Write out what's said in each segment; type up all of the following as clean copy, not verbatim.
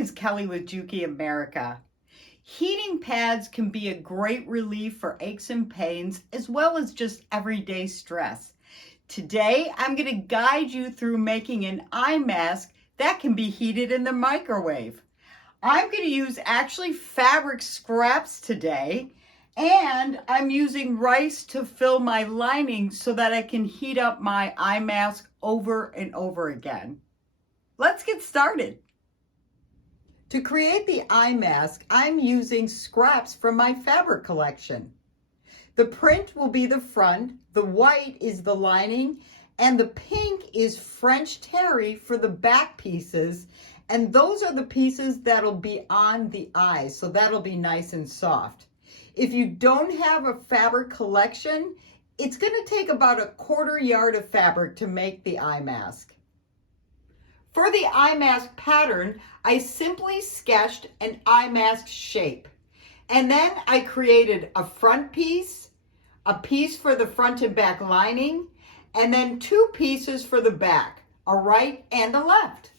is Kelly with JUKI America. Heating pads can be a great relief for aches and pains as well as just everyday stress. Today, I'm going to guide you through making an eye mask that can be heated in the microwave. I'm going to use actually fabric scraps today, and I'm using rice to fill my lining so that I can heat up my eye mask over and over again. Let's get started. To create the eye mask, I'm using scraps from my fabric collection. The print will be the front, the white is the lining, and the pink is French terry for the back pieces. And those are the pieces that'll be on the eyes, so that'll be nice and soft. If you don't have a fabric collection, it's going to take about 1/4 yard of fabric to make the eye mask. For the eye mask pattern, I simply sketched an eye mask shape. And then I created a front piece, a piece for the front and back lining, and then 2 pieces for the back, a right and a left.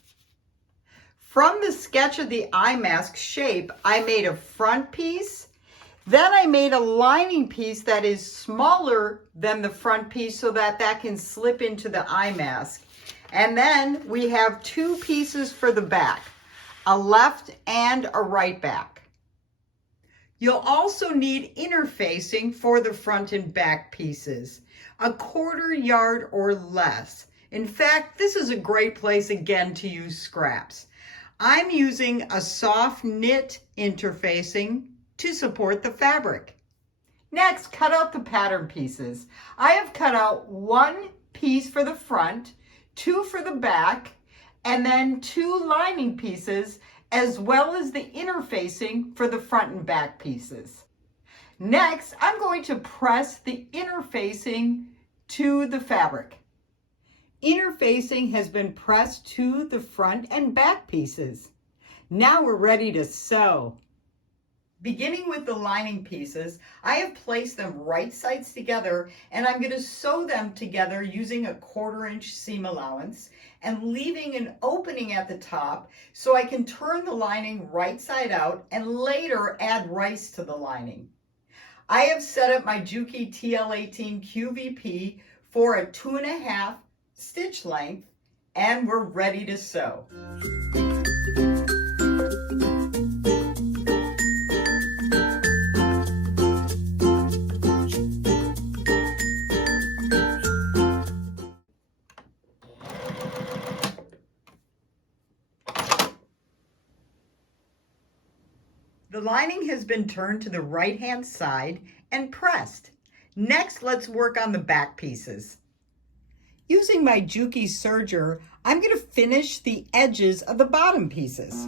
From the sketch of the eye mask shape, I made a front piece. Then I made a lining piece that is smaller than the front piece so that can slip into the eye mask. And then we have 2 pieces for the back, a left and a right back. You'll also need interfacing for the front and back pieces, 1/4 yard or less. In fact, this is a great place again to use scraps. I'm using a soft knit interfacing to support the fabric. Next, cut out the pattern pieces. I have cut out 1 piece for the front, 2 for the back, and then 2 lining pieces, as well as the interfacing for the front and back pieces. Next, I'm going to press the interfacing to the fabric. Interfacing has been pressed to the front and back pieces. Now we're ready to sew. Beginning with the lining pieces, I have placed them right sides together, and I'm going to sew them together using a 1/4 inch seam allowance and leaving an opening at the top so I can turn the lining right side out and later add rice to the lining. I have set up my JUKI TL-18QVP for a 2.5 stitch length, and we're ready to sew. The lining has been turned to the right-hand side and pressed. Next, let's work on the back pieces. Using my JUKI serger, I'm going to finish the edges of the bottom pieces.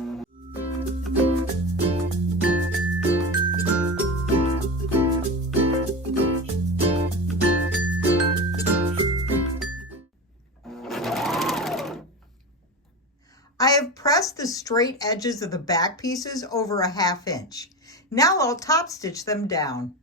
I have pressed the straight edges of the back pieces over 1/2 inch. Now I'll top stitch them down.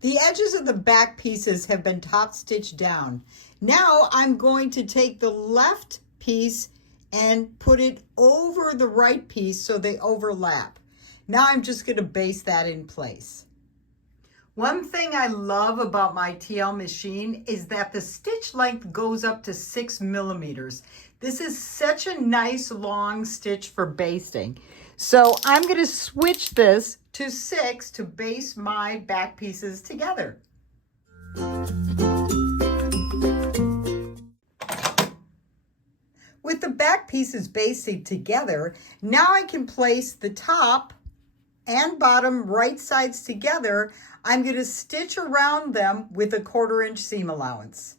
The edges of the back pieces have been top stitched down. Now I'm going to take the left piece and put it over the right piece so they overlap. Now I'm just going to baste that in place. One thing I love about my TL machine is that the stitch length goes up to 6 millimeters. This is such a nice long stitch for basting. So I'm going to switch this to 6 to baste my back pieces together. With the back pieces basted together, now I can place the top and bottom right sides together. I'm going to stitch around them with a 1/4 inch seam allowance.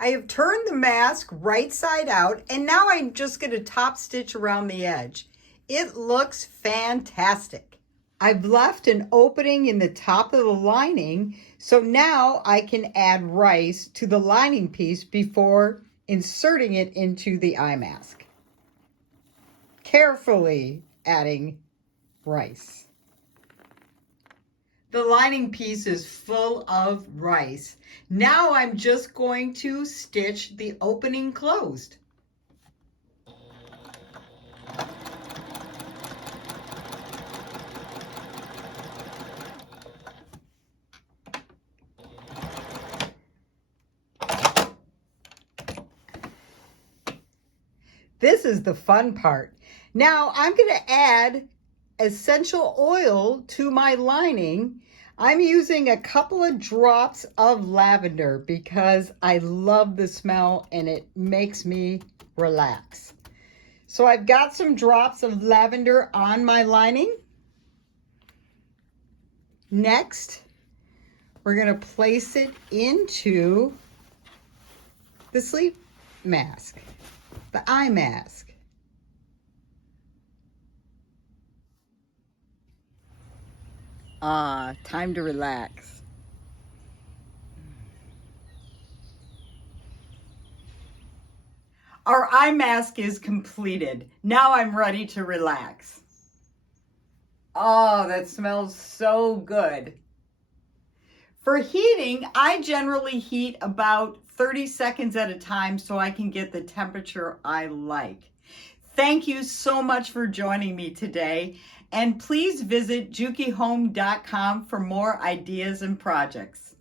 I have turned the mask right side out, and now I'm just going to top stitch around the edge. It looks fantastic. I've left an opening in the top of the lining, so now I can add rice to the lining piece before inserting it into the eye mask. Carefully adding rice. The lining piece is full of rice. Now I'm just going to stitch the opening closed. This is the fun part. Now I'm going to add essential oil to my lining. I'm using a couple of drops of lavender because I love the smell and it makes me relax. So I've got some drops of lavender on my lining. Next, we're going to place it into the sleep mask, the eye mask. Time to relax. Our eye mask is completed. Now I'm ready to relax. Oh, that smells so good. For heating, I generally heat about 30 seconds at a time so I can get the temperature I like. Thank you so much for joining me today, and please visit JUKIHome.com for more ideas and projects.